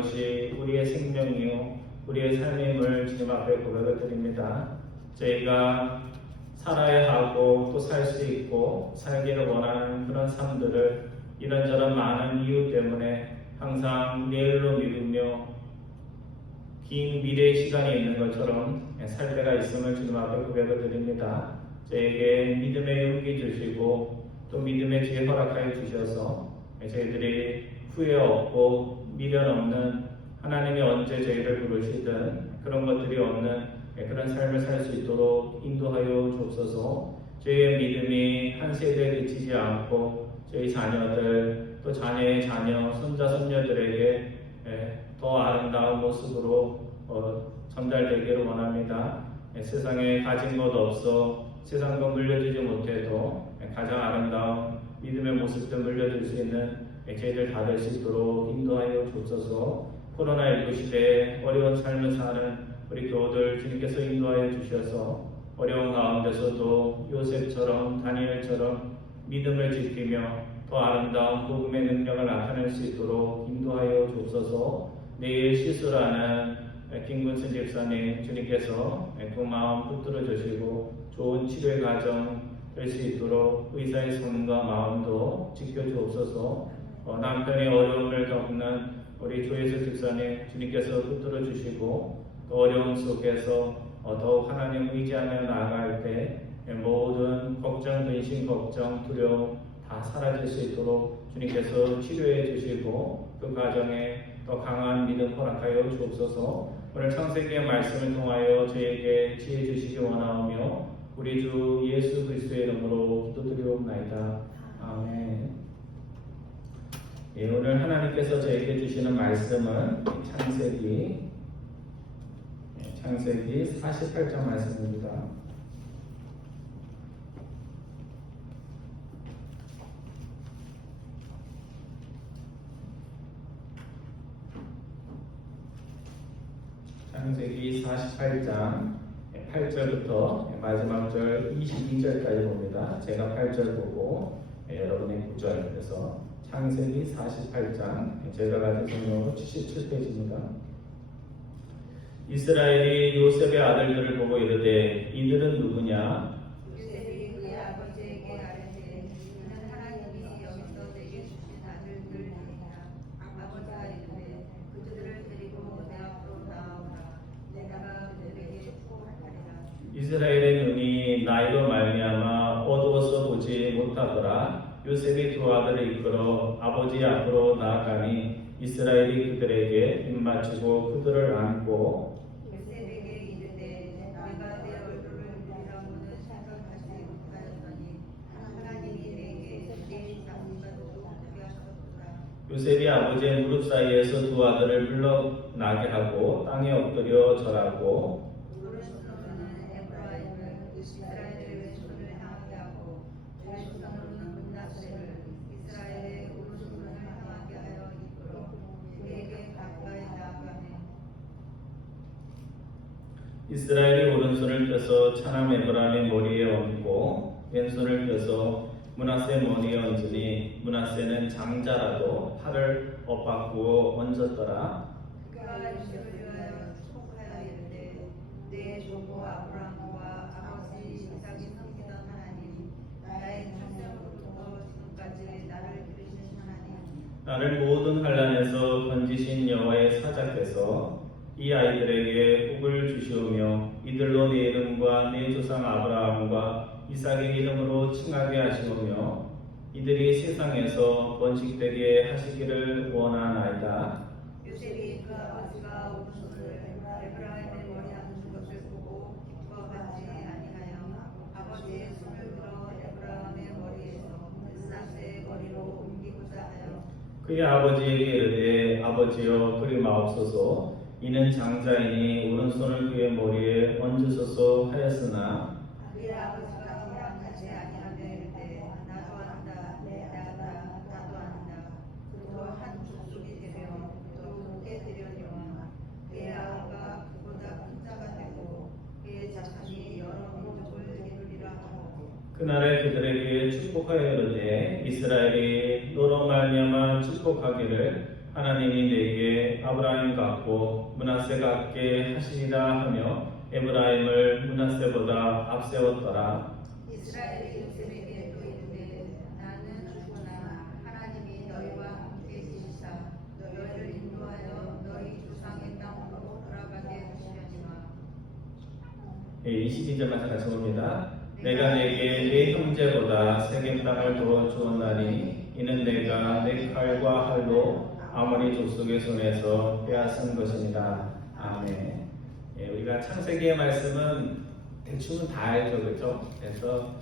것이 우리의 생명이요 우리의 삶임을 주님 앞에 고백을 드립니다. 저희가 살아야 하고 또 살 수 있고 살기를 원하는 그런 삶들을 이런저런 많은 이유 때문에 항상 내일로 미루며 긴 미래의 시간이 있는 것처럼 살 때가 있음을 주님 앞에 고백을 드립니다. 저에게 믿음의 용기 주시고 또 믿음의 지혜 허락하여 주셔서 저희들이 후회 없고 미련 없는 하나님이 언제 저희를 부르시든 그런 것들이 없는 그런 삶을 살 수 있도록 인도하여 주옵소서. 저희의 믿음이 한 세대에 그치지 않고 저희 자녀들 또 자녀의 자녀 손자 손녀들에게 더 아름다운 모습으로 전달되기를 원합니다. 세상에 가진 것 없어 세상과 물려주지 못해도 가장 아름다운 믿음의 모습들 물려줄 수 있는 저희들 다 될 수 있도록 인도하여 주옵소서. 코로나19 시대에 어려운 삶을 사는 우리 교우들 주님께서 인도하여 주셔서 어려운 가운데서도 요셉처럼 다니엘처럼 믿음을 지키며 더 아름다운 복음의 능력을 나타낼 수 있도록 인도하여 주옵소서. 내일 시술하는 김근순 집사님 주님께서 그 마음 붙들어 주시고 좋은 치료의 과정 될 수 있도록 의사의 손과 마음도 지켜주옵소서. 남편의 어려움을 겪는 우리 조혜수 집사님 주님께서 붙들어 주시고 또 어려움 속에서 더욱 하나님 의지하며 나아갈 때 모든 걱정, 근심, 걱정, 두려움 다 사라질 수 있도록 주님께서 치료해 주시고 그 과정에 더 강한 믿음 허락하여 주옵소서. 오늘 창세기의 말씀을 통하여 저에게 지혜 주시기 원하오며 우리 주 예수 그리스도의 이름으로 기도드리옵나이다. 아멘. 오늘 하나님께서 저에게 주시는 말씀은 창세기 48장 말씀입니다. 창세기 48장 8절부터 마지막 절 22절까지 봅니다. 제가 8절 보고 여러분의 9절, 그래서 창세기 48장 제가 가진 성경으로 77페이지입니다. 이스라엘이 요셉의 아들들을 보고 이르되 이들은 누구냐? 요셉이 그의 아버지에게 아뢰되 이는 하나님이 여기서 내게 주신 아들들이니라. 아버지가 이르되 그들을 데리고 내 앞으로 나아오라. 내가 그들에게 축복하리라. 이스라엘의 눈이 나이로 말미암아 어두워서 보지 못하더라. 요셉이 두 아들을 이끌어 아버지 앞으로 나아가니 이스라엘이 그들에게 입맞추고 그들을 안고 요셉에게 이르되 내가 내 얼굴을 보리라고는 생각하지 못하였더니 하나님이 내게 내 장자도 하게 하셨도다. 요셉이 아버지의 무릎 사이에서 두 아들을 물러나게 하고 땅에 엎드려 절하고 오른손으로는 에브라임을 이스라엘의 왼손을 향하게 하고 왼손으로는 문나세를 이스라엘의 오른손을 향하게 하여 이끌어 그에게 가까이 나아가며 이스라엘이 오른손을 펴서 차남 에브라임의 머리에 얹고 왼손을 펴서 므낫세 머리에 얹으니 므낫세는 장자라도 팔을 엇바꾸어 얹었더라. 그가 요셉을 위하여 축복하여 이르되 내 조부 아브라함과 아버지 이삭이 섬기던 하나님 나의 창세로부터 지금까지 나를 기르신 하나님 나를 모든 환난에서 건지신 여호와의 사자께서 이 아이들에게 복을 주시오며 이들로 내 이름과 내 조상 아브라함과 이삭의 이름으로 칭하게 하시오며 이들이 세상에서 번식되게 하시기를 원하나이다. 요셉이 그 아버지가 오른손을 에브라임의 머리에 얹은 것을 보고 기뻐하지 아니하여 아버지의 손을 들어 에브라임의 머리에서 므낫세의 머리로 옮기고자 하여 그의 아버지에게 이르되 아버지여 그리 마옵소서 이는 장자이니 오른손을 그의 머리에 얹으소서 하였으나 그의 아버지가 허락하지 아니하며 이르되 나도 안다 나도 안다 그도 한 족속이 되며 또 높게 되려니와 그의 아우가 그보다 큰 자가 되고 그의 자손이 여러 민족을 이루리라 하고 그날에 그들에게 축복하여 이르되 이스라엘이 너로 말미암아 축복하기를 하나님이 내게 아브라함 같고 므낫세 같게 하시리라 하며 에브라임을 므낫세보다 앞세웠더라. 이스라엘이 요셉에게 또 이르되 나는 죽으나 하나님이 너희와 함께 계시사 너희를 인도하여 너희 조상의 땅으로 돌아가게 하시려니와. 22절만 같이 봅니다. 내가 내게 네 형제보다 세겜 땅을 더 주었나니 이는 내가 내 칼과 활로 아모리 족속의 손에서 빼앗은 것입니다. 아멘. 우리가 창세기의 말씀은 대충은 다 알죠, 그렇죠? 그래서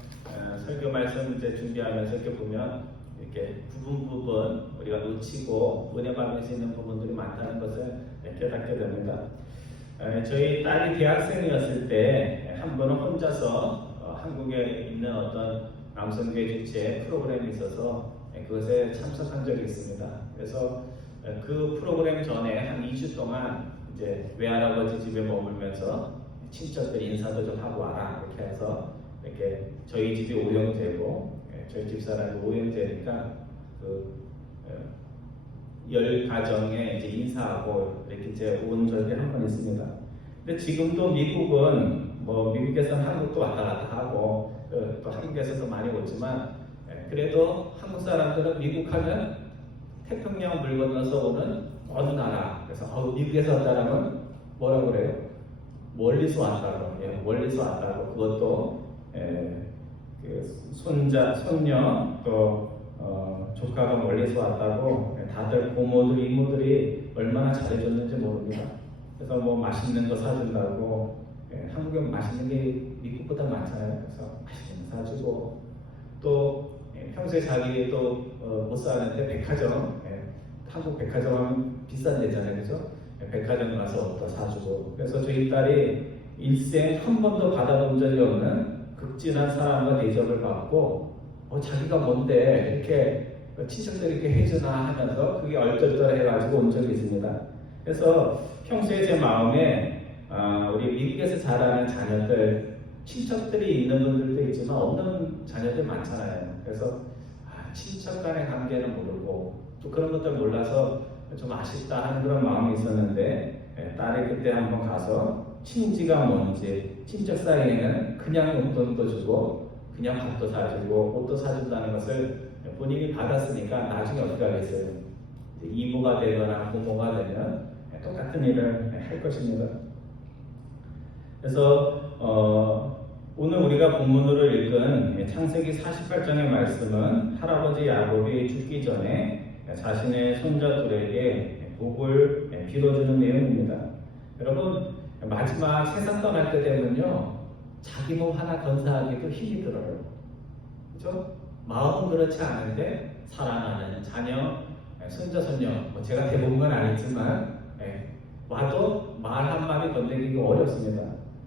설교 말씀 이제 준비하면서 이렇게 보면 이렇게 부분 우리가 놓치고 은혜 받을 수 있는 부분들이 많다는 것을 깨닫게 됩니다. 저희 딸이 대학생이었을 때 한 번은 혼자서 한국에 있는 어떤 남성교회 주최 프로그램이 있어서 그것에 참석한 적이 있습니다. 그래서 그 프로그램 전에 한 2주 동안 이제 외할아버지 집에 머물면서 친척들 인사도 좀 하고 와라 이렇게 해서 이렇게 저희 집이 오형제고 저희 집사람이 오형제니까 그 10가정에 이제 인사하고 이렇게 이제 온 적이 한 번 있습니다. 근데 지금도 미국은 뭐 미국에서는 한국도 왔다 갔다 하고 또 한국에서도 많이 오지만 그래도 한국 사람들은 미국 하면 태평양 물 건너서 오는 어느 나라 그래서 미국에서 왔다라면 뭐라고 그래요? 멀리서 왔다고 멀리서 왔다고 그것도 그 손자 손녀 또 조카가 멀리서 왔다고 다들 고모들 이모들이 얼마나 잘해줬는지 모릅니다. 그래서 뭐 맛있는 거 사준다고 한국엔 맛있는 게 미국보다 많잖아요. 그래서 맛있는 거 사주고 또 평소에 자기 또 못 사는데 백화점 한국 백화점 하면 비싼 데잖아요, 그죠? 백화점 가서 옷도 사주고 그래서 저희 딸이 일생 한 번도 받아본 적이 없는 극진한 사랑과 대접을 받고 자기가 뭔데 이렇게 친척들이 이렇게 해주나 하면서 그게 얼떨떨해가지고 온 적이 있습니다. 그래서 평소에 제 마음에 우리 미국에서 자라는 자녀들 친척들이 있는 분들도 있지만 없는 자녀들 많잖아요. 그래서 친척 간의 관계는 모르고 또 그런 것들 몰라서 좀 아쉽다 하는 그런 마음이 있었는데 딸이 그때 한번 가서 친지가 뭔지 친척 사이에는 그냥 용돈도 주고 그냥 밥도 사주고 옷도 사준다는 것을 본인이 받았으니까 나중에 어떻게 하겠어요? 이모가 되거나 부모가 되면 똑같은 일을 할 것입니다. 그래서 오늘 우리가 본문으로 읽은 창세기 48장의 말씀은 할아버지 야곱이 죽기 전에 자신의 손자들에게 복을 빌어주는 내용입니다. 여러분 마지막 세상 떠날 때 되면요 자기 몸 하나 건사하기도 힘이 들어요. 그렇죠? 마음은 그렇지 않은데 살아나는 자녀, 손자, 손녀 제가 대부분 건 아니지만 와도 말 한마디 건네기가 어렵습니다.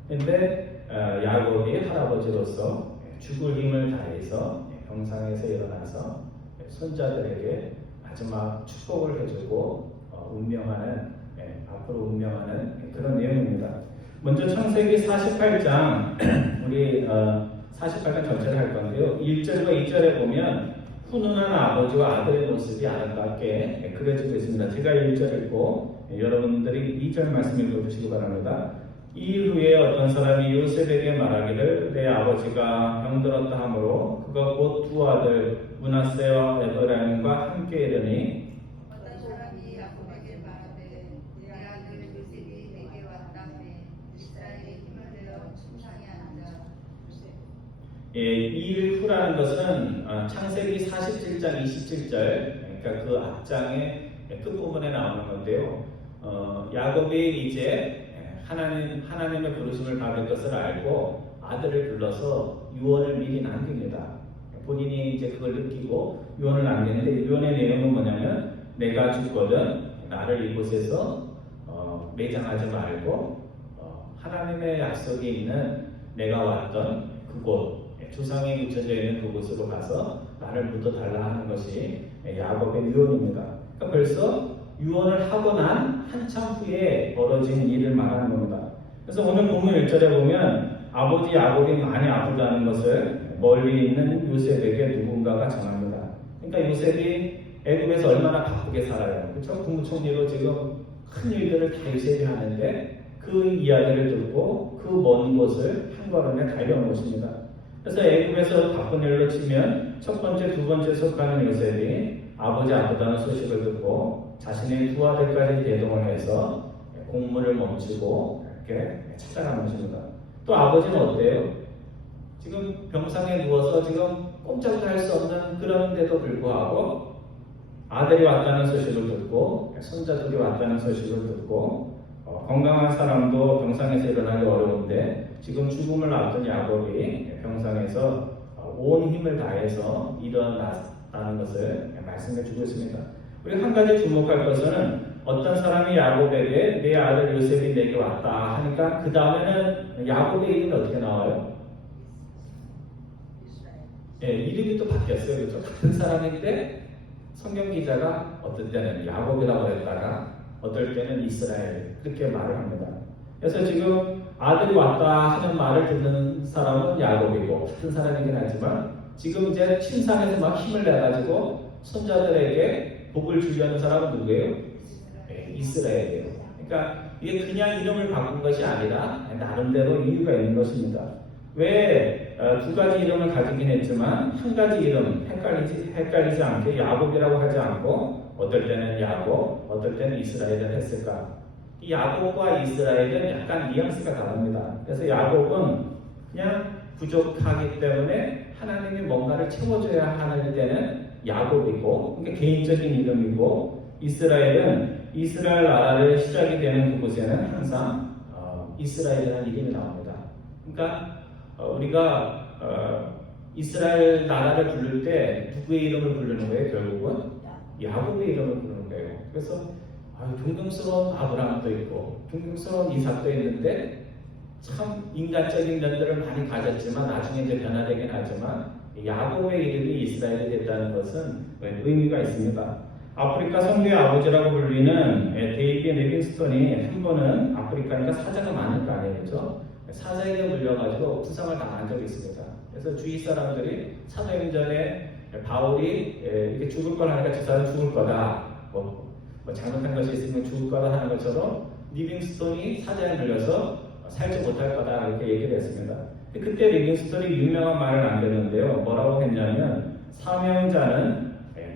그런데 야곱이 할아버지로서 죽을 힘을 다해서 병상에서 일어나서 손자들에게 마지막 축복을 해주고 앞으로 운명하는 그런 내용입니다. 먼저 창세기 48장 우리 48장 전체를 할 건데요. 1절과 2절에 보면 훈훈한 아버지와 아들의 모습이 아름답게 그려지고 있습니다. 제가 1절 읽고 여러분들이 2절 말씀 읽어주시기 바랍니다. 이후에 어떤 사람이 요셉에게 말하기를 내 아버지가 병들었다 하므로 그가 곧 두 아들 므낫세와 에브라임과 함께 이르니 어떤 사람이 야곱에게 말하되 내 아들 요셉이 내게 왔다매 이스라엘의 힘을 내어 침상에 앉아. 이 일 후라는 것은 창세기 47장 27절 그러니까 그 앞장의 끝부분에 나오는 건데요. 야곱이 이제 하나님의 부르심을 받을 것을 알고 아들을 불러서 유언을 미리 남깁니다. 본인이 이제 그걸 느끼고 유언을 남기는데 유언의 내용은 뭐냐면 내가 죽거든 나를 이곳에서 매장하지 말고 하나님의 약속이 있는 내가 왔던 그곳 조상이 묻혀져 있는 그곳으로 가서 나를 묻어달라 하는 것이 야곱의 유언입니다. 그러니까 벌써 유언을 하고 난 한참 후에 벌어진 일을 말하는 겁니다. 그래서 오늘 본문 1절에 보면 아버지 야곱이 많이 아프다는 것을 멀리 있는 요셉에게 누군가가 전합니다. 그러니까 요셉이 애굽에서 얼마나 바쁘게 살아요. 그렇죠? 국무총리로 지금 큰 일들을 다 요셉이 하는데 그 이야기를 듣고 그 먼 곳을 한 걸음에 달려온 것입니다. 그래서 애굽에서 바쁜 일로 치면 첫 번째, 두 번째 속하는 요셉이 아버지 아프다는 소식을 듣고 자신의 두 아들까지 대동을 해서 공무를 멈추고 이렇게 찾아간 것입니다. 또 아버지는 어때요? 지금 병상에 누워서 지금 꼼짝도 할 수 없는 그런데도 불구하고 아들이 왔다는 소식을 듣고 손자들이 왔다는 소식을 듣고 건강한 사람도 병상에서 일어나기 어려운데 지금 죽음을 앞둔 야곱이 병상에서 온 힘을 다해서 일어났다는 것을 말씀해 주고 있습니다. 우리 한 가지 주목할 것은 어떤 사람이 야곱에게 내 아들 요셉이 내게 왔다 하니까 그 다음에는 야곱의 이름이 어떻게 나와요? 예, 이름이 또 바뀌었어요. 그렇죠? 같은 사람인데 성경 기자가 어떤 때는 야곱이라고 했다가 어떨 때는 이스라엘 그렇게 말을 합니다. 그래서 지금 아들이 왔다 하는 말을 듣는 사람은 야곱이고 같은 사람이긴 하지만 지금 이제 침상에서 막 힘을 내가지고 손자들에게 복을 주려는 사람은 누구예요? 네, 이스라엘이에요. 그러니까 이게 그냥 이름을 바꾼 것이 아니라 나름대로 이유가 있는 것입니다. 왜 두 가지 이름을 가지긴 했지만 한 가지 이름 헷갈리지 않게 야곱이라고 하지 않고 어떨 때는 야곱, 어떨 때는 이스라엘을 했을까? 이 야곱과 이스라엘은 약간 뉘앙스가 다릅니다. 그래서 야곱은 그냥 부족하기 때문에 하나님이 뭔가를 채워줘야 하는 때는 야곱이고, 그러니까 개인적인 이름이고, 이스라엘은 이스라엘 나라를 시작이 되는 그곳에는 항상 이스라엘이라는 이름이 나옵니다. 그러니까 우리가 이스라엘 나라를 부를 때 누구의 이름을 부르는 거예요? 결국은 야곱의 이름을 부르는 거예요. 그래서 존경스러운 아브라함도 있고 존경스러운 이삭도 있는데 참 인간적인 면들을 많이 가졌지만 나중에 이제 변화되긴 하지만 야곱의 이름이 이스라엘이 됐다는 것은 의미가 있습니다. 아프리카 선교의 아버지라고 불리는 데이비 리빙스턴이 한 번은 아프리카니까 사자가 많을 거 아니에요, 그렇죠? 사자에게 물려가지고 부상을 당한 적이 있습니다. 그래서 주위 사람들이 사도행전에 바울이 이렇게 죽을 거라 하니까 저 사람 죽을 거다, 뭐 잘못한 것이 있으면 죽을 거다 하는 것처럼 리빙스턴이 사자에 물려서 살지 못할 거다 이렇게 얘기를 했습니다. 그때 리빙스턴이 유명한 말을 남겼는데요. 뭐라고 했냐면 사명자는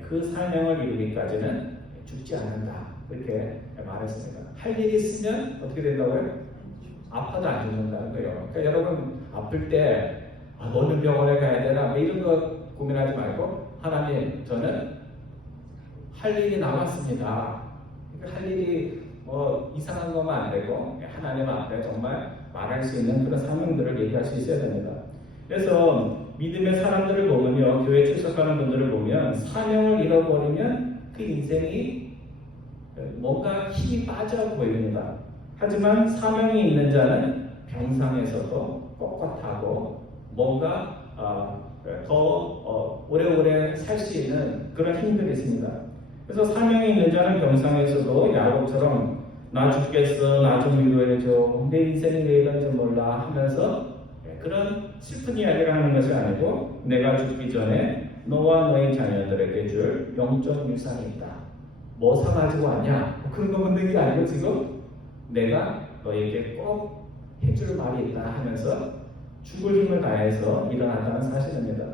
그 사명을 이루기까지는 죽지 않는다 이렇게 말했습니다. 할 일이 있으면 어떻게 된다고요? 아파도 안 죽는다는 거예요. 그러니까 여러분 아플 때 어느 병원에 가야 되나 뭐 이런 거 고민하지 말고 하나님 저는 할 일이 남았습니다. 그러니까 할 일이 뭐 이상한 거면 안 되고 하나님 앞에 정말 말할 수 있는 그런 사명들을 얘기할 수 있어야 됩니다. 그래서 믿음의 사람들을 보면요, 교회 출석하는 분들을 보면 사명을 잃어버리면 그 인생이 뭔가 힘이 빠져 보입니다. 하지만 사명이 있는 자는 병상에서도 꼿꼿하고 뭔가 더 오래오래 살 수 있는 그런 힘들이 있습니다. 그래서 사명이 있는 자는 병상에서도 야곱처럼 나 죽겠어, 나 좀 위로해줘, 내 인생이 왜 이런지 몰라 하면서 그런 슬픈 이야기를 하는 것이 아니고 내가 죽기 전에 너와 너의 자녀들에게 줄 영적 유산이 있다. 뭐 사가지고 왔냐? 그런 거 묻는 게 아니고 지금 내가 너에게 꼭 해줄 말이 있다 하면서 죽을 힘을 다해서 일어났다는 사실입니다.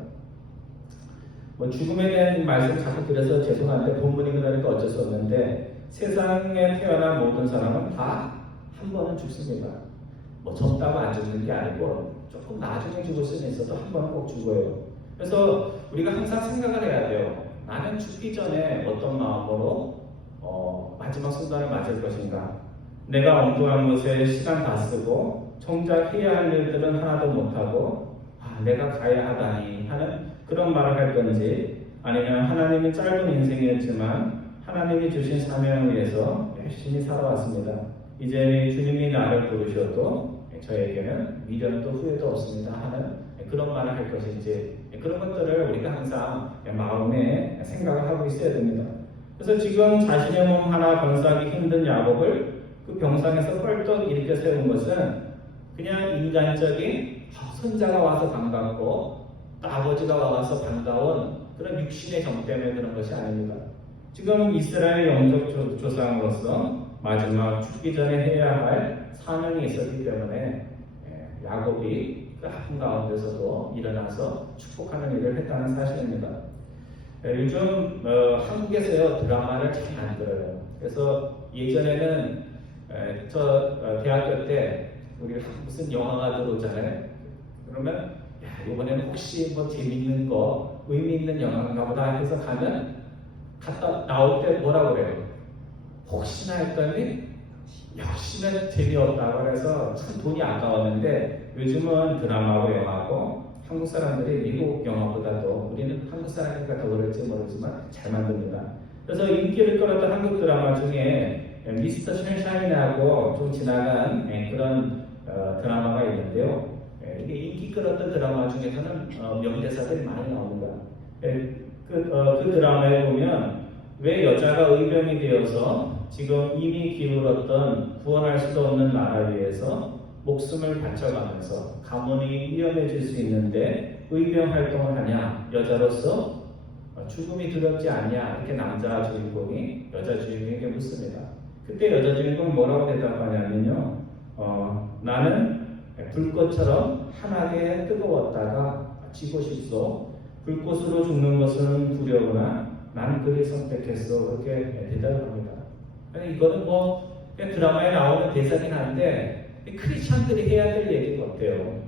뭐 죽음에 대한 말씀 자꾸 드려서 죄송한데 본문이 그러니까 어쩔 수 없는데 세상에 태어난 모든 사람은 다 한 번은 죽습니다. 뭐 젊다고 안 죽는 게 아니고 조금 나중에 죽을 수는 있어도 한 번은 꼭 죽어요. 그래서 우리가 항상 생각을 해야 돼요. 나는 죽기 전에 어떤 마음으로 마지막 순간을 맞을 것인가? 내가 엉뚱한 곳에 시간 다 쓰고 정작 해야 할 일들은 하나도 못하고 내가 가야 하다니 하는 그런 말을 할 건지 아니면 하나님이 짧은 인생이었지만 하나님이 주신 사명을 위해서 열심히 살아왔습니다. 이제 주님이 나를 부르셔도 저에게는 미련도 후회도 없습니다 하는 그런 말을 할 것인지 그런 것들을 우리가 항상 마음에 생각을 하고 있어야 됩니다. 그래서 지금 자신의 몸 하나 건사하기 힘든 야곱을 그 병상에서 뻘떡 일으켜 세운 것은 그냥 인간적인 손자가 와서 반갑고 또 아버지가 와서 반가운 그런 육신의 정 때문에 그런 것이 아닙니다. 지금 이스라엘 영적 조상으로서 마지막 죽기 전에 해야 할 사명이 있었기 때문에 야곱이 그 아픔 가운데서도 일어나서 축복하는 일을 했다는 사실입니다. 요즘 한국에서요 드라마를 잘 만들어요. 그래서 예전에는 저 대학교 때 우리 무슨 영화가 들어오잖아요. 그러면 야, 이번에는 혹시 뭐 재밌는 거 의미 있는 영화인가 보다 해서 가면 갔다 나올 때 뭐라고 그래요? 혹시나 했더니 역시나 재미없다 그래서 참 돈이 아까웠는데 요즘은 드라마고 영화고 한국 사람들이 미국 영화보다도 우리는 한국 사람이니까 더 그럴지 모르지만 잘 만듭니다. 그래서 인기를 끌었던 한국 드라마 중에 미스터 션샤인하고 좀 지나간 그런 드라마가 있는데요. 이게 인기 끌었던 드라마 중에서는 명대사들이 많이 나옵니다. 그 드라마에 보면 왜 여자가 의병이 되어서 지금 이미 기울었던 구원할 수도 없는 나라를 위해서 목숨을 바쳐가면서 가문이 위험해질 수 있는데 의병 활동을 하냐, 여자로서 죽음이 두렵지 않냐, 이렇게 남자 주인공이 여자 주인공에게 묻습니다. 그때 여자 주인공은 뭐라고 대답하냐면요, 나는 불꽃처럼 환하게 뜨거웠다가 지고 싶소. 불꽃으로 죽는 것은 두려우나 나는 그를 선택했어. 그렇게 대답합니다. 이거는 뭐 드라마에 나오는 대사긴 한데 크리스찬들이 해야 될 얘기 같아요.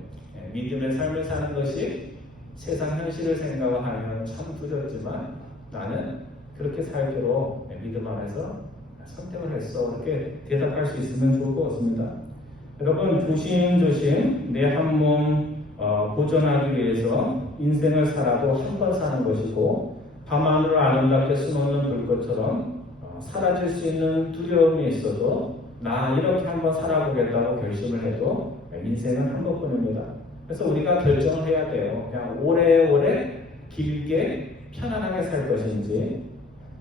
믿음의 삶을 사는 것이 세상 현실을 생각하면 참 두렵지만 나는 그렇게 살기로 믿음 안에서 선택을 했어. 이렇게 대답할 수 있으면 좋을 것 같습니다. 여러분 조심조심 내 한 몸 보존하기 위해서 인생을 살아도 한 번 사는 것이고 밤하늘을 아름답게 수놓는 불꽃처럼 사라질 수 있는 두려움이 있어도 나 이렇게 한번 살아보겠다고 결심을 해도 인생은 한 번뿐입니다. 그래서 우리가 결정을 해야 돼요. 그냥 오래오래 길게 편안하게 살 것인지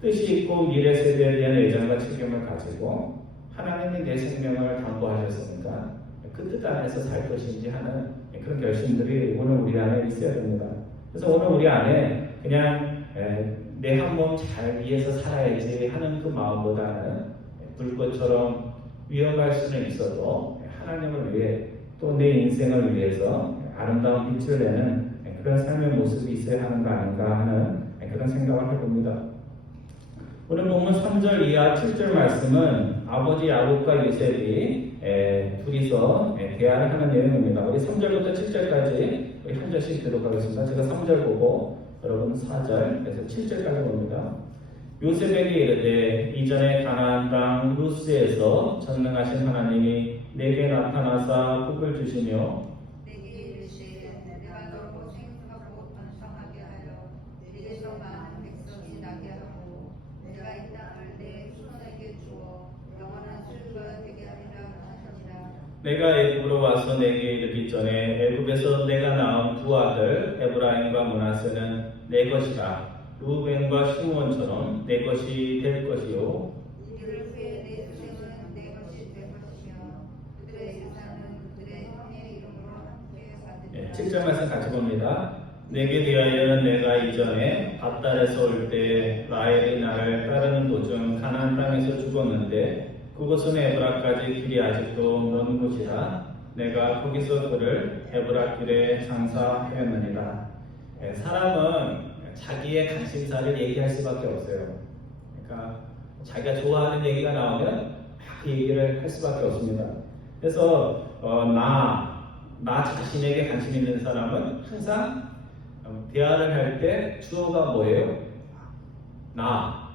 뜻이 있고 미래 세대에 대한 애정과 책임을 가지고 하나님이 내 생명을 담보하셨으니까 그 뜻 안에서 살 것인지 하는 그런 결심들이 오늘 우리 안에 있어야 됩니다. 그래서 오늘 우리 안에 그냥 내 한 몸 잘 위해서 살아야지 하는 그 마음보다는 불꽃처럼 위험할 수는 있어도 하나님을 위해 또 내 인생을 위해서 아름다운 빛을 내는 그런 삶의 모습이 있어야 하는 거 아닌가 하는 그런 생각을 해봅니다. 오늘 본문 3절 이하 7절 말씀은 아버지 야곱과 요셉이 둘이서 대화를 하는 내용입니다. 우리 3절부터 7절까지 우리 한 절씩 듣도록 하겠습니다. 제가 3절 보고 여러분 4절에서 7절까지 봅니다. 요셉에게 이르되 이전에 가나안 땅 루스에서 전능하신 하나님이 내게 나타나사 복을 주시며 내게 이르시되 내가 너로 생육하고 번성하게 하여 내게서 많은 백성이 나게 하고 내가 이 땅을 내 후손에게 주어 영원한 소유가 되게 하리라 하시니라. 내가 애굽으로 와서 내게 이르기 전에 애굽에서 내가 낳은 두 아들 에브라임과 므낫세는 내 것이라. 루벤과 시므온처럼 내 것이 될 것이요 이들 후에 내 생은 내 것이 될 것이며 그들의 유산은 그들의 형의 이름으로 함께 받으리라. 7절 말씀 같이 봅니다. 내게 대하여는 내가 이전에 밧달에서 올 때 라헬이 나를 따르는 도중 가나안 땅에서 죽었는데 그곳은 에브라까지 길이 아직도 먼 곳이라 내가 거기서 그를 에브라 길에 장사하였느니라. 사람은 자기의 관심사를 얘기할 수밖에 없어요. 그러니까 자기가 좋아하는 얘기가 나오면 막 그 얘기를 할 수밖에 없습니다. 그래서 나 자신에게 관심 있는 사람은 항상 대화를 할 때 주어가 뭐예요? 나,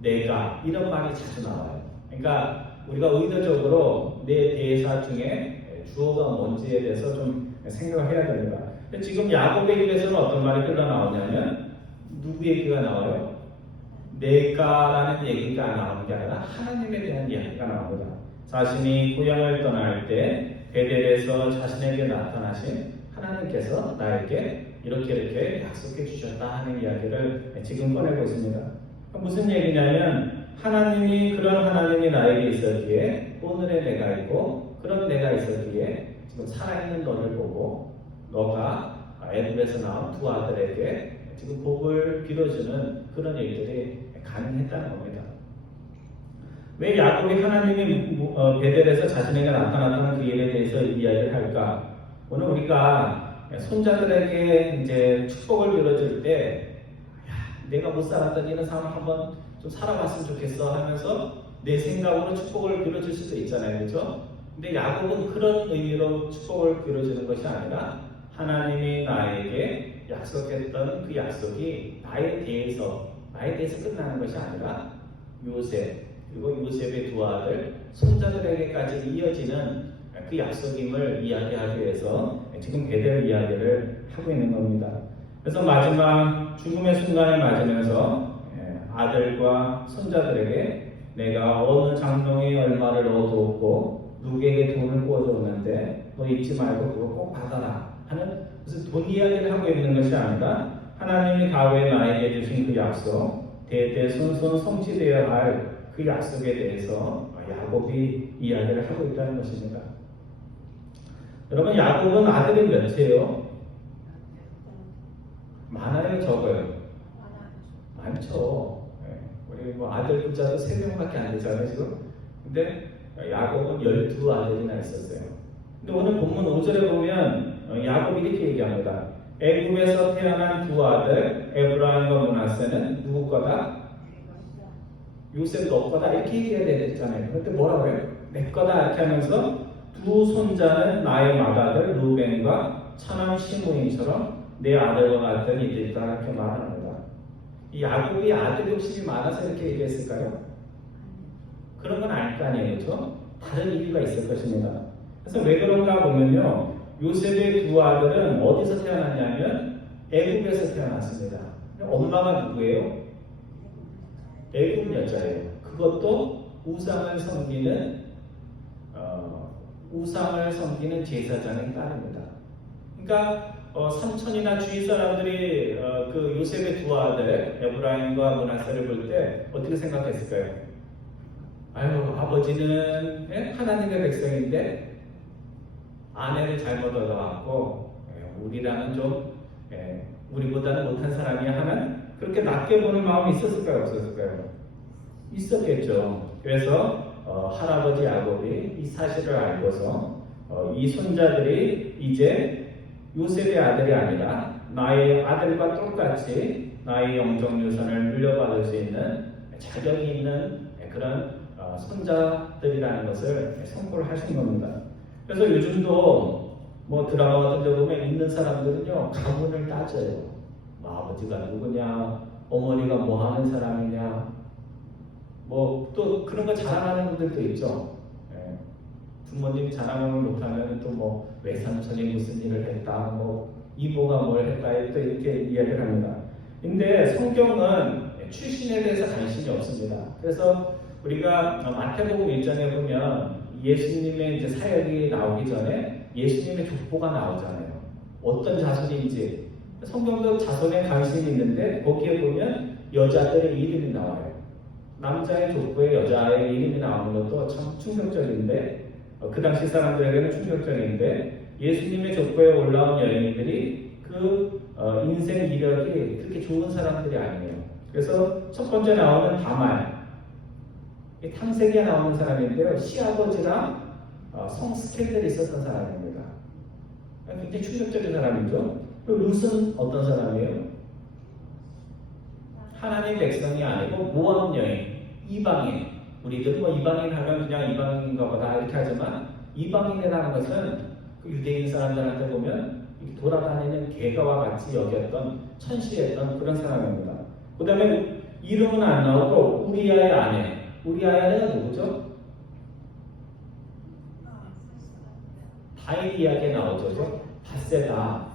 내가 이런 말이 자주 나와요. 그러니까 우리가 의도적으로 내 대사 중에 주어가 뭔지에 대해서 좀 생각을 해야 됩니다. 근데 지금 야곱의 입에서는 어떤 말이 흘러나오냐면 누구 얘기가 나와요? 내가라는 얘기가 나오는 게 아니라 하나님에 대한 이야기가 나옵니다. 자신이 고향을 떠날 때 베델에서 자신에게 나타나신 하나님께서 나에게 이렇게 약속해 주셨다 하는 이야기를 지금 꺼내고 있습니다. 무슨 얘기냐면 하나님이 그런 하나님이 나에게 있었기에 오늘의 내가 있고 그런 내가 있었기에 지금 살아있는 너를 보고 너가 애굽에서 나온 두 아들에게 지금 복을 빌어주는 그런 일들이 가능했다는 겁니다. 왜 야곱이 하나님이 베델에서 자신에게 나타났다는 그 일에 대해서 이야기를 할까? 오늘 우리가 손자들에게 이제 축복을 빌어줄 때, 내가 못 살았던 이런 상황 한번 좀 살아봤으면 좋겠어 하면서 내 생각으로 축복을 빌어줄 수도 있잖아요, 그렇죠? 근데 야곱은 그런 의미로 축복을 빌어주는 것이 아니라 하나님이 나에게 약속했던 그 약속이 나에 대해서 끝나는 것이 아니라 요셉 그리고 요셉의 두 아들 손자들에게까지 이어지는 그 약속임을 이야기하기 위해서 지금 베델 이야기를 하고 있는 겁니다. 그래서 마지막 죽음의 순간을 맞으면서 아들과 손자들에게 내가 어느 장롱에 얼마를 얻어오고 누구에게 돈을 꿔줬는데 너 잊지 말고 그거 꼭 받아라 하는 무슨 돈 이야기를 하고 있는 것이 아니라 하나님이 과거에 나에게 주신 그 약속 대대손손 성취되어야 할 그 약속에 대해서 야곱이 이야기를 하고 있다는 것입니다. 여러분 야곱은 아들이 몇이에요? 많아요, 적어요? 많죠. 우리 뭐 아들 부자도 3명밖에 안 되잖아요, 지금. 근데 야곱은 12아들이나 있었어요. 근데 오늘 본문 5절에 보면 야곱이 이렇게 얘기합니다. 애굽에서 태어난 두 아들 에브라임과 므낫세는 누구 거다? 요셉 너 거다 이렇게 얘기해야 되잖아요. 그런데 뭐라고 그래요? 내 거다 이렇게 하면서 두 손자는 나의 맏아들 루벤과 차남 시므인처럼 내 아들과 같은 이들이다 이렇게 말합니다. 이 야곱이 아들 욕심이 많아서 이렇게 얘기했을까요? 그런 건 아닐 거 아니에요, 그렇죠? 다른 이유가 있을 것입니다. 그래서 왜 그런가 보면요, 요셉의 두 아들은 어디서 태어났냐면 애굽에서 태어났습니다. 엄마가 누구예요? 애굽 여자예요. 그것도 우상을 섬기는 제사장의 딸입니다. 그러니까 삼촌이나 주위 사람들이 그 요셉의 두 아들 에브라임과 므낫세를 볼 때 어떻게 생각했을까요? 아유, 아버지는 하나님의 백성인데 아내를 잘못 얻어갖고 우리랑은 좀 우리보다는 못한 사람이야 하는 그렇게 낮게 보는 마음이 있었을까요? 없었을까요? 있었겠죠. 그래서 할아버지 야곱이 이 사실을 알고서 이 손자들이 이제 요셉의 아들이 아니라 나의 아들과 똑같이 나의 영정유산을 물려받을 수 있는 자격이 있는 그런 손자들이라는 것을 선포를 하신 겁니다. 그래서 요즘도 뭐 드라마 같은 데 보면 있는 사람들은요 가문을 따져요. 뭐 아버지가 누구냐, 어머니가 뭐 하는 사람이냐, 뭐 또 그런 거 자랑하는 분들도 있죠. 부모님 자랑을 못하면 또 뭐 외삼촌이 무슨 일을 했다, 뭐 이모가 뭘 했다 또 이렇게 이야기를 합니다. 근데 성경은 출신에 대해서 관심이 없습니다. 그래서 우리가 마태복음 1장에 보면 예수님의 이제 사역이 나오기 전에 예수님의 족보가 나오잖아요. 어떤 자손인지. 성경도 자손에 관심이 있는데 거기에 보면 여자들의 이름이 나와요. 남자의 족보에 여자의 이름이 나오는 것도 참 충격적인데 그 당시 사람들에게는 충격적인데 예수님의 족보에 올라온 여인들이 그 인생 이력이 그렇게 좋은 사람들이 아니에요. 그래서 첫 번째 나오는 다말, 탕세기에 나오는 사람인데요. 시아버지랑 성 스캔들이 있었던 사람입니다. 굉장히 충격적인 사람이죠. 룻은 어떤 사람이에요? 하나님 백성이 아니고 모압 여인, 이방인. 우리들 뭐 이방인 하면 그냥 이방인인가 보다 이렇게 하지만 이방인이라는 것은 그 유대인 사람들한테 보면 돌아다니는 개가와 같이 여겼던 천시했던 그런 사람입니다. 그 다음에 이름은 안 나오고 우리아의 아내. 우리아의 아내가 누구죠? 다윗 이야기에 나오죠. 바세다.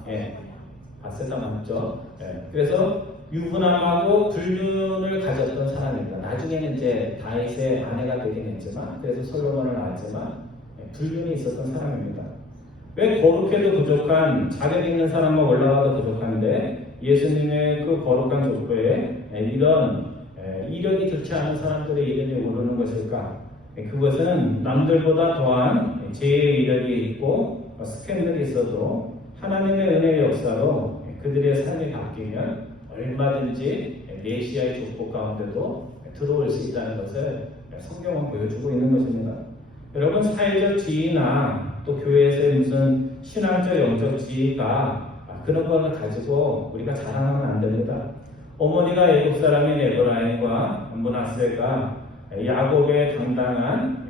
바세다 맞죠? 그래서 유부남하고 불륜을 가졌던 사람입니다. 나중에는 이제 다윗의 아내가 되긴 했지만, 그래서 솔로몬을 낳았지만 불륜이 있었던 사람입니다. 왜 거룩해도 부족한, 자격 있는 사람만 올라가도 부족한데 예수님의 그 거룩한 족보에 이런 이력이 좋지 않은 사람들의 이름이 오르는 것일까? 그것은 남들보다 더한 죄의 이력이 있고 스캔들이 있어도 하나님의 은혜의 역사로 그들의 삶이 바뀌면 얼마든지 메시아의 족보 가운데도 들어올 수 있다는 것을 성경은 보여주고 있는 것입니다. 여러분, 사회적 지위나 또 교회에서의 무슨 신앙적 영적 지위가 그런 것을 가지고 우리가 자랑하면 안 됩니다. 어머니가 애굽 사람인 에브라임과 므낫세가 야곱의 당당한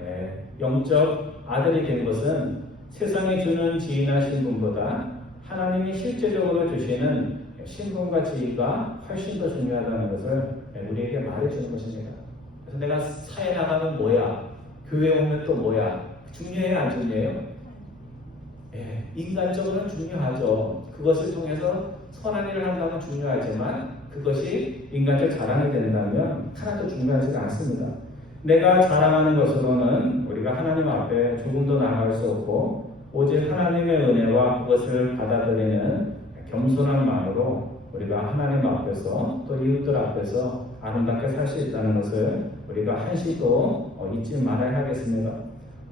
영적 아들이 된 것은 세상이 주는 지위나 신분보다 하나님이 실제적으로 주시는 신분과 지위가 훨씬 더 중요하다는 것을 우리에게 말해주는 것입니다. 그래서 내가 사회 나가면 뭐야? 교회 오면 또 뭐야? 중요해요, 안 중요해요? 인간적으로는 중요하죠. 그것을 통해서 선한 일을 한다면 중요하지만 그것이 인간적 자랑이 된다면 하나도 중요하지가 않습니다. 내가 자랑하는 것으로는 우리가 하나님 앞에 조금 더 나아갈 수 없고 오직 하나님의 은혜와 그것을 받아들이는 겸손한 마음으로 우리가 하나님 앞에서 또 이웃들 앞에서 아름답게 살 수 있다는 것을 우리가 한시도 잊지 말아야 하겠습니다.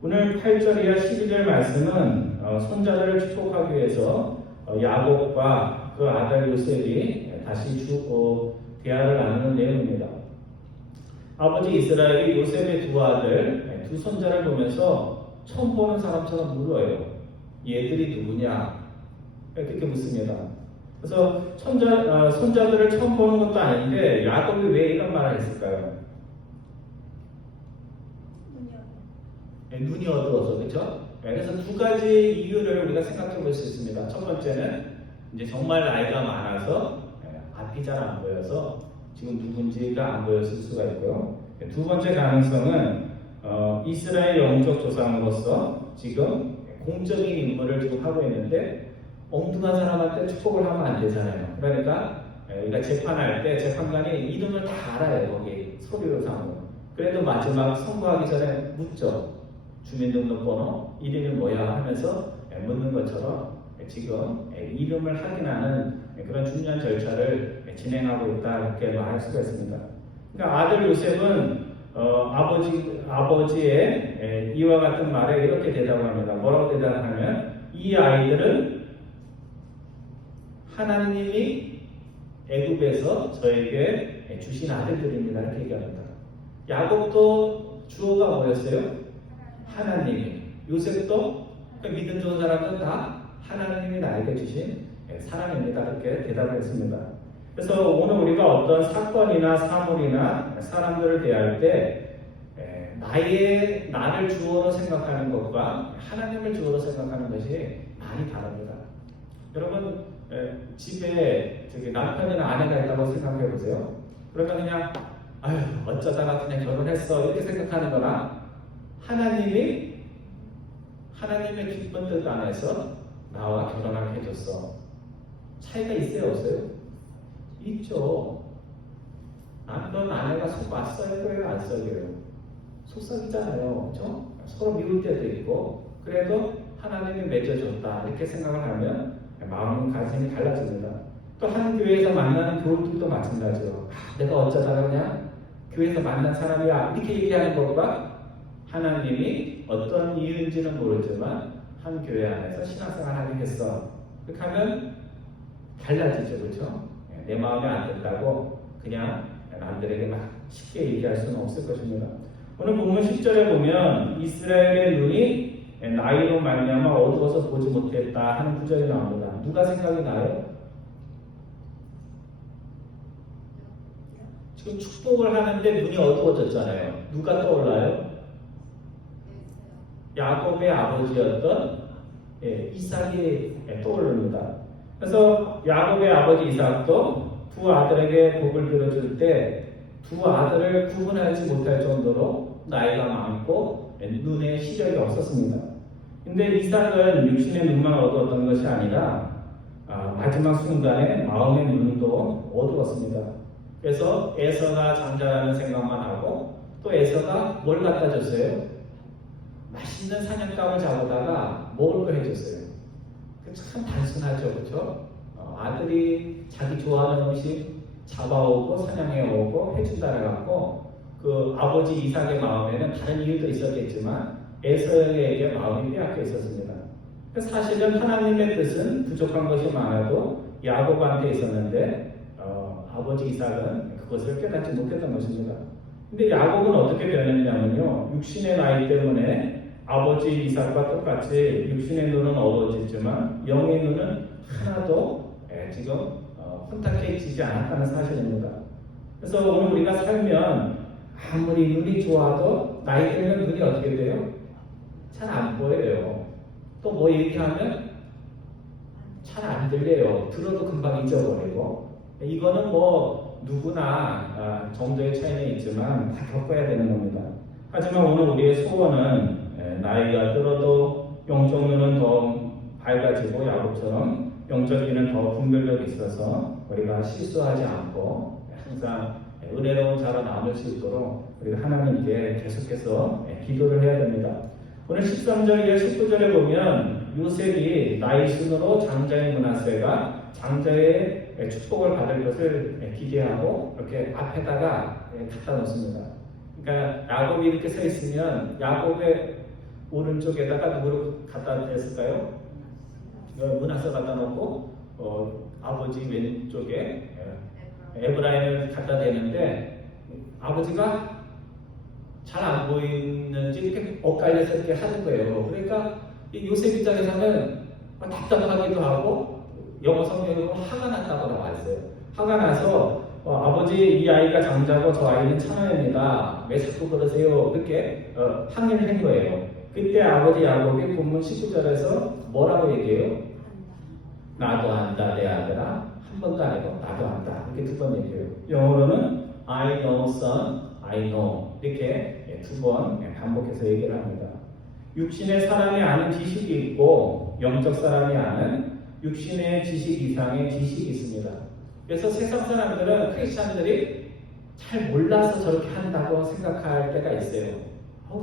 오늘 8절 이하 12절 말씀은 손자들을 축복하기 위해서 야곱과 그 아들 요셉이 다시 대화를 나누는 내용입니다. 아버지 이스라엘이 요셉의 두 아들, 두 손자를 보면서 처음 보는 사람처럼 물어요. 얘들이 누구냐? 이렇게 묻습니다. 그래서 손자들을 처음 보는 것도 아닌데 야곱이 왜 이런 말을 했을까요? 눈이 어두워서, 그렇죠? 그래서 두 가지 이유를 우리가 생각해 볼 수 있습니다. 첫 번째는 이제 정말 나이가 많아서 앞이 잘 안 보여서 지금 누군지가 안 보였을 수가 있고요. 두 번째 가능성은 이스라엘 영적 조상으로서 지금 공적인 임무를 지금 하고 있는데 엉뚱한 사람한테 축복을 하면 안 되잖아요. 그러니까 우리가 재판할 때 재판관이 이름을 다 알아요. 거기 서류상으로. 그래도 마지막 선고하기 전에 묻죠. 주민등록번호, 이름이 뭐야 하면서 묻는 것처럼 지금 이름을 확인하는 그런 중요한 절차를 진행하고 있다 이렇게 말할 수가 있습니다. 그러니까 아들 요셉은 아버지의 이와 같은 말에 이렇게 대답합니다. 뭐라고 대답하면 이 아이들은 하나님이 애굽에서 저에게 주신 아들들입니다 이렇게 얘기합니다. 야곱도 주어가 뭐였어요? 하나님이. 요셉도 믿음 좋은 사람은 다 하나님이 나에게 주신 사람입니다 이렇게 대답을 했습니다. 그래서 오늘 우리가 어떤 사건이나 사물이나 사람들을 대할 때 나를 주어로 생각하는 것과 하나님을 주어로 생각하는 것이 많이 다릅니다. 여러분 집에 남편이나 아내가 있다고 생각해 보세요. 그러면 그냥 아유 어쩌다가 그냥 결혼했어 이렇게 생각하는 거나 하나님의 기쁜 뜻 안에서 나와 결혼하게 해줬어. 차이가 있어요 없어요? 있죠. 남편 아내가 속 썩여요 안 썩여요? 속 썩이잖아요. 그렇죠? 서로 미울 때도 있고 그래도 하나님이 맺어줬다 이렇게 생각을 하면 마음 가슴이 달라집니다. 또 한 교회에서 만나는 교우들도 마찬가지죠. 내가 어쩌다가 그냥 교회에서 만난 사람이야 이렇게 얘기하는 것과 하나님이 어떤 이유인지는 모르지만 한 교회 안에서 신앙생활 하게 했어. 그렇게 하면 달라지죠. 그렇죠? 내 마음에 안 든다고 그냥 남들에게 막 쉽게 얘기할 수는 없을 것입니다. 오늘 본문 10절에 보면 이스라엘의 눈이 나이로 말미암아 어두워서 보지 못했다 하는 구절이 나옵니다. 누가 생각이 나요? 지금 축복을 하는데 눈이 어두워졌잖아요. 누가 떠올라요? 야곱의 아버지였던 이삭이 떠오릅니다. 그래서 야곱의 아버지 이삭도 두 아들에게 복을 들어줄 때 두 아들을 구분하지 못할 정도로 나이가 많고 눈에 시력이 없었습니다. 근데 이삭은 육신의 눈만 어두웠던 것이 아니라 마지막 순간에 마음의 눈도 어두웠습니다. 그래서 에서가 잠자라는 생각만 하고 또 에서가 뭘 갖다 줬어요? 맛있는 사냥감을 잡아다가 먹을 거 해줬어요. 참 단순하죠, 그렇죠? 아들이 자기 좋아하는 음식 잡아오고 사냥해오고 해준다고 갖고 그 아버지 이삭의 마음에는 다른 이유도 있었겠지만 에서에게 마음이 빼앗겨 있었습니다. 사실은 하나님의 뜻은 부족한 것이 많아도 야곱한테 있었는데 아버지 이삭은 그것을 깨닫지 못했던 것입니다. 근데 야곱은 어떻게 변했냐면요. 육신의 나이 때문에 아버지 이삭과 똑같이 육신의 눈은 어두워졌지만 영의 눈은 하나도 지금 혼탁해지지 않았다는 사실입니다. 그래서 오늘 우리가 살면 아무리 눈이 좋아도 나이 들면 눈이 어떻게 돼요? 잘 안 보여요. 또 뭐 얘기하면 잘 안 들려요. 들어도 금방 잊어버리고. 이거는 뭐 누구나 정도의 차이는 있지만 다 겪어야 되는 겁니다. 하지만 오늘 우리의 소원은 나이가 들어도 영적 눈은 더 밝아지고 야곱처럼 영적 귀는 더 분별력이 있어서 우리가 실수하지 않고 항상 은혜로운 자로 남을 수 있도록 우리가 하나님께 계속해서 기도를 해야 됩니다. 오늘 13절 이하 19절에 보면 요셉이 나이 순으로 장자의 므낫세가 장자의 축복을 받을 것을 기대하고 이렇게 앞에다가 갖다 놓습니다. 그러니까 야곱이 이렇게 서 있으면 야곱의 오른쪽에다가 누구를 갖다 댔을까요? 므낫세 갖다 놓고 아버지 왼쪽에 에브라임을 갖다 대는데 아버지가 잘 안 보이는지 이렇게 엇갈려서 이렇게 하는 거예요. 그러니까 이 요셉 입장에서는 답답하기도 하고 영어 성경으로 화가 났다고 나와 있어요. 화가 나서 아버지 이 아이가 장자고 저 아이는 처녀입니다. 왜 자꾸 그러세요? 그렇게 항의를 한 거예요. 그때 아버지 야곱이 본문 19절에서 뭐라고 얘기해요? 나도 안다 내 아들아. 한 번도 아니고 나도 안다. 이렇게 두 번 얘기해요. 영어로는 I know son, I know 이렇게 두 번 반복해서 얘기를 합니다. 육신의 사람이 아는 지식이 있고 영적 사람이 아는 육신의 지식 이상의 지식이 있습니다. 그래서 세상 사람들은 크리스찬들이 잘 몰라서 저렇게 한다고 생각할 때가 있어요.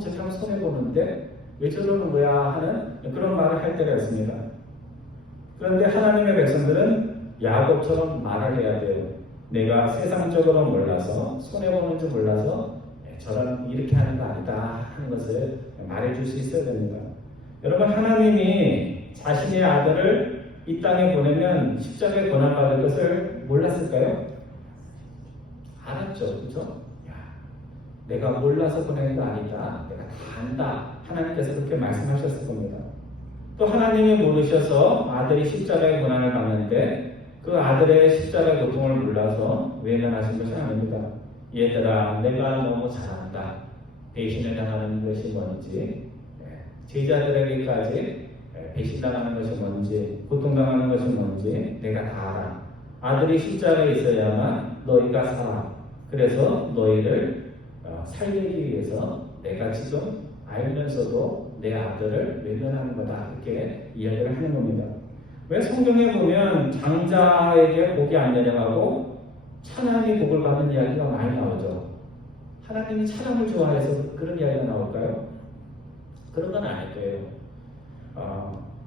저렇게 하면 손해보는데 왜 저러는 거야 하는 그런 말을 할 때가 있습니다. 그런데 하나님의 백성들은 야곱처럼 말을 해야 돼요. 내가 세상적으로 몰라서 손해보는 줄 몰라서 저런 이렇게 하는 거 아니다 하는 것을 말해줄 수 있어야 됩니다. 여러분 하나님이 자신의 아들을 이 땅에 보내면 십자가에 고난받을 것을 몰랐을까요? 알았죠. 그렇죠? 내가 몰라서 보낸 거 아니다. 내가 다 안다. 하나님께서 그렇게 말씀하셨을 겁니다. 또 하나님이 모르셔서 아들이 십자가의 고난을 받는데 그 아들의 십자가의 고통을 몰라서 외면하신 것이 아닙니다. 얘들아 내가 너무 잘한다. 배신을 당하는 것이 뭔지 제자들에게까지 배신당하는 것이 뭔지 고통당하는 것이 뭔지 내가 다 알아. 아들이 십자가에 있어야만 너희가 살아. 그래서 너희를 살리기 위해서 내가 지금 알면서도 내 아들을 외면하는 거다. 이렇게 이야기를 하는 겁니다. 왜 성경에 보면 장자에게 복이 안 내려가고 차남이 복을 받는 이야기가 많이 나오죠. 하나님이 차남을 좋아해서 그런 이야기가 나올까요? 그런 건 아닐 거예요.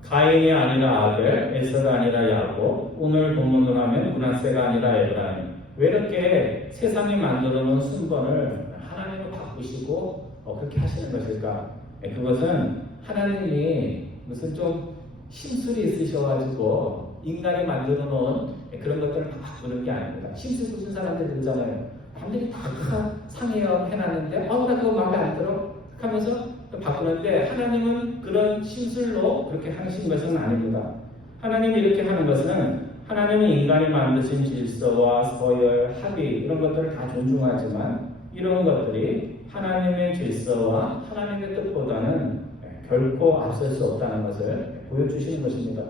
가인이 아니라 아벨, 에서가 아니라 야곱, 오늘 본문으로 하면 므낫세가 아니라 에브라임. 왜 이렇게 세상이 만들어 놓은 순번을 하나님을 바꾸시고 그렇게 하시는 것일까? 그것은 하나님이 무슨 좀 심술이 있으셔가지고 인간이 만들어 놓은 그런 것들을 바꾸는 게 아닙니다. 심술 붙은 사람들 그러잖아요. 남들이 다 상해요 해놨는데 나 그거 마음에 안 들어 하면서 바꾸는데 하나님은 그런 심술로 그렇게 하신 것은 아닙니다. 하나님이 이렇게 하는 것은 하나님이 인간이 만드신 질서와 서열, 합의 이런 것들을 다 존중하지만 이런 것들이 하나님의 질서와 하나님의 뜻보다는 결코 앞설 수 없다는 것을 보여주시는 것입니다.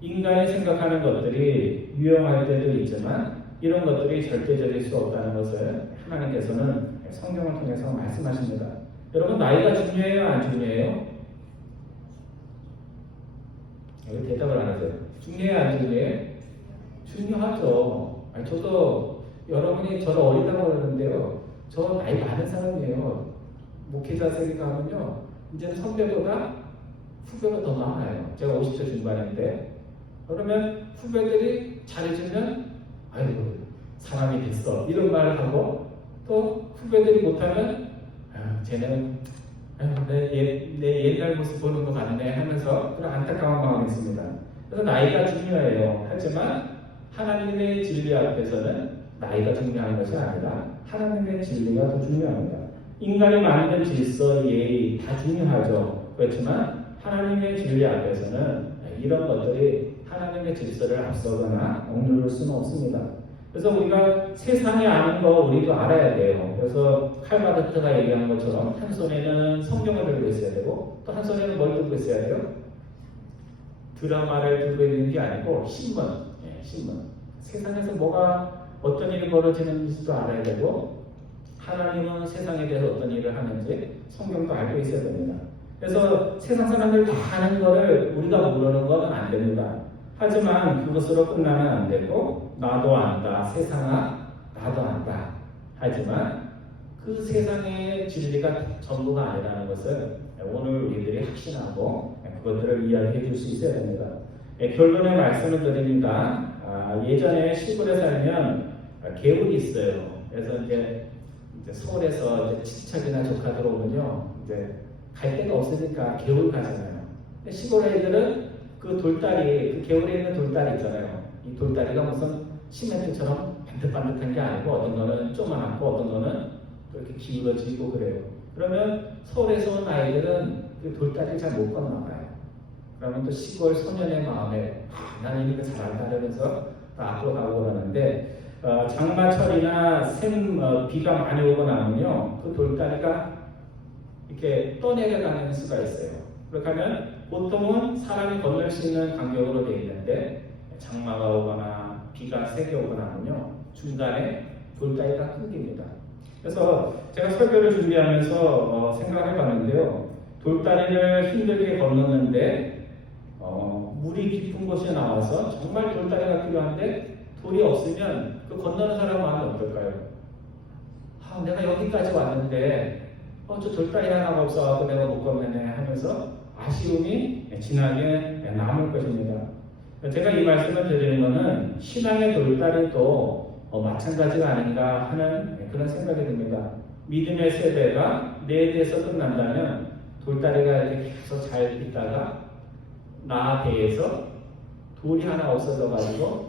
인간이 생각하는 것들이 유용할 때도 있지만 이런 것들이 절대적일 수 없다는 것을 하나님께서는 성경을 통해서 말씀하십니다. 여러분 나이가 중요해요? 안 중요해요? 왜 대답을 안 하세요? 중요해요? 안 중요해요? 중요하죠. 저도 여러분이 저를 어리다고 그러는데요. 저 나이 많은 사람이에요. 목회자석에 가면요. 이제는 선배보다 후배가 더 많아요. 제가 50대 중반인데 그러면 후배들이 잘해주면 아이고 사람이 됐어 이런 말을 하고 또 후배들이 못하면 쟤는 내 옛날 모습 보는 것 같네 하면서 그런 안타까운 마음이 있습니다. 그래서 나이가 중요해요. 하지만 하나님의 진리 앞에서는 나이가 중요한 것이 아니라 하나님의 진리가 더 중요합니다. 인간이 만든 질서, 예의 다 중요하죠. 그렇지만 하나님의 진리 앞에서는 이런 것들이 하나님의 질서를 앞서거나 억누를 수는 없습니다. 그래서 우리가 세상에 아는 거 우리도 알아야 돼요. 그래서 칼바르트가 얘기한 것처럼 한 손에는 성경을 들고 있어야 되고 또 한 손에는 뭘 들고 있어야 돼요? 드라마를 들고 있는 게 아니고 신문. 신문. 세상에서 뭐가 어떤 일이 벌어지는지도 알아야 되고 하나님은 세상에 대해서 어떤 일을 하는지 성경도 알고 있어야 됩니다. 그래서 세상 사람들 다 아는 거를 우리가 모르는 건 안 됩니다. 하지만 그것으로 끝나면 안 되고 나도 안다, 세상아 나도 안다. 하지만 그 세상의 진리가 전부가 아니라는 것을 오늘 우리들이 확신하고 그것들을 이야기해 줄 수 있어야 됩니다. 결론의 말씀을 드립니다. 예전에 시골에 살면 개울이 있어요. 그래서 이제 서울에서 이제 친척이나 조카 들어오면요, 이제 갈 데가 없으니까 개울 가잖아요. 근데 시골 애들은 그 돌다리, 그 개울에 있는 돌다리 있잖아요. 이 돌다리가 무슨 시멘트처럼 반듯반듯한 게 아니고 어떤 거는 조그맣고 어떤 거는 또 이렇게 기울어지고 그래요. 그러면 서울에서 온 아이들은 그 돌다리를 잘 못 건너가요. 그러면 또 시골 소년의 마음에 나는 이렇게 잘 안다면서 앞으로 가고 그러는데 장마철이나 비가 많이 오고 나면요 그 돌다리가 이렇게 떠내려가는 수가 있어요. 그렇게 하면 보통은 사람이 건널 수 있는 간격으로 되어 있는데 장마가 오거나 비가 세게 오거나 하면요 중간에 돌다리가 끊깁니다. 그래서 제가 설교를 준비하면서 생각을 해봤는데요. 돌다리를 힘들게 건너는데 물이 깊은 곳에 나와서 정말 돌다리가 필요한데 돌이 없으면 그 건너는 사람 마음이 어떨까요? 내가 여기까지 왔는데 저 돌다리 하나가 없어서 내가 못 건너네 하면서 아쉬움이 진하게 남을 것입니다. 제가 이 말씀을 드리는 것은 신앙의 돌다리도 마찬가지가 아닌가 하는 그런 생각이 듭니다. 믿음의 세대가 내 대해서 끝난다면 돌다리가 이렇게 계속 잘 있다가 나 배에서 돌이 하나 없어져가지고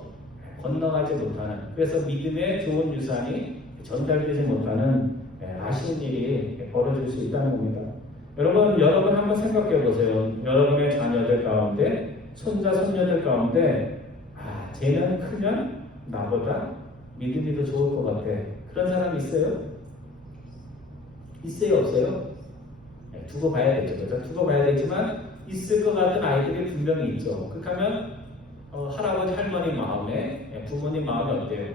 건너가지 못하는, 그래서 믿음의 좋은 유산이 전달되지 못하는 아쉬운 일이 벌어질 수 있다는 겁니다. 여러분 한번 생각해 보세요. 여러분의 자녀들 가운데, 손자, 손녀들 가운데 쟤는 크면 나보다 믿음이 더 좋을 것 같아. 그런 사람 있어요? 있어요? 없어요? 두고 봐야겠죠. 그렇죠? 두고 봐야겠지만 있을 것 같은 아이들이 분명히 있죠. 그렇게 하면 할아버지 할머니 마음에, 부모님 마음이 어때요?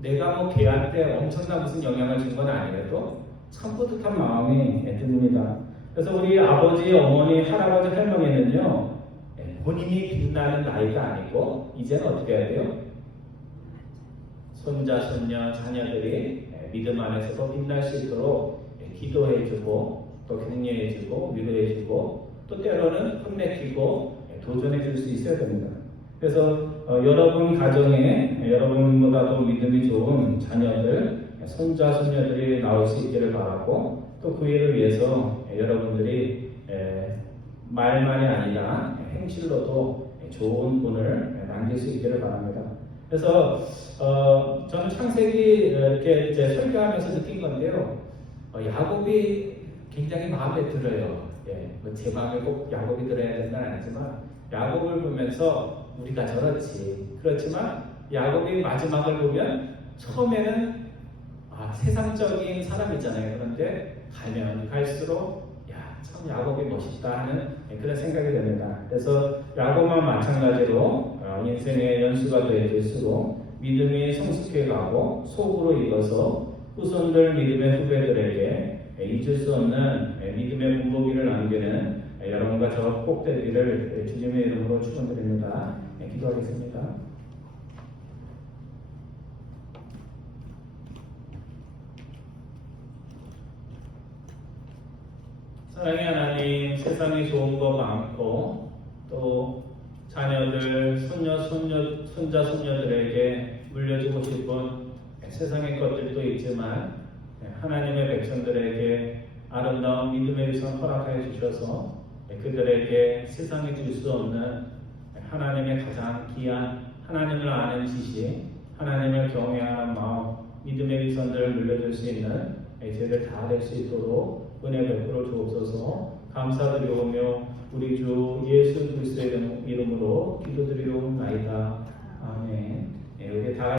내가 뭐 걔한테 엄청난 무슨 영향을 준 건 아니라도 참 뿌듯한 마음이 듭니다. 그래서 우리 아버지, 어머니, 할아버지, 할머니는요 본인이 빛나는 나이가 아니고 이제는 어떻게 해야 돼요? 손자, 손녀, 자녀들이 믿음 안에서도 빛날 수 있도록 기도해주고 또 격려해주고 위로해주고 또 때로는 혼내키고 도전해줄 수 있어야 됩니다. 그래서 여러분 가정에 여러분보다도 믿음이 좋은 자녀들, 손자, 손녀들이 나올 수 있기를 바라고 또 그 일을 위해서 여러분들이 말만이 아니라 행실로도 좋은 본을 남길 수 있기를 바랍니다. 그래서 저는 창세기 이렇게 이제 설교하면서 느낀 건데요. 야곱이 굉장히 마음에 들어요. 제 마음에 꼭 야곱이 들어야 되는 건 아니지만 야곱을 보면서 우리가 저렇지. 그렇지만 야곱이 마지막을 보면 처음에는 세상적인 사람이잖아요. 그런데 가면 갈수록 참 야곱이 멋있다 하는 그런 생각이 듭니다. 그래서 야곱과 마찬가지로 인생의 연수가 될수록 믿음이 성숙해 가고 속으로 익어서 후손들 믿음의 후배들에게 잊을 수 없는 믿음의 문고기를 남기는 여러분과 저 꼭 되기를 주님의 이름으로 축원드립니다. 기도하겠습니다. 사랑의 하나님, 세상에 좋은 거 많고 또 자녀들, 손자, 손녀들에게 물려주고 싶은 세상의 것들도 있지만 하나님의 백성들에게 아름다운 믿음의 유산 허락하여 주셔서 그들에게 세상에 줄 수 없는 하나님의 가장 귀한 하나님을 아는 지식, 하나님을 경외하는 마음, 믿음의 위선들을 물려줄 수 있는 저희들 다 될 수 있도록 은혜 베풀어 주옵소서. 감사드리오며 우리 주 예수 그리스도의 이름으로 기도드리옵나이다. 아멘. 우리 다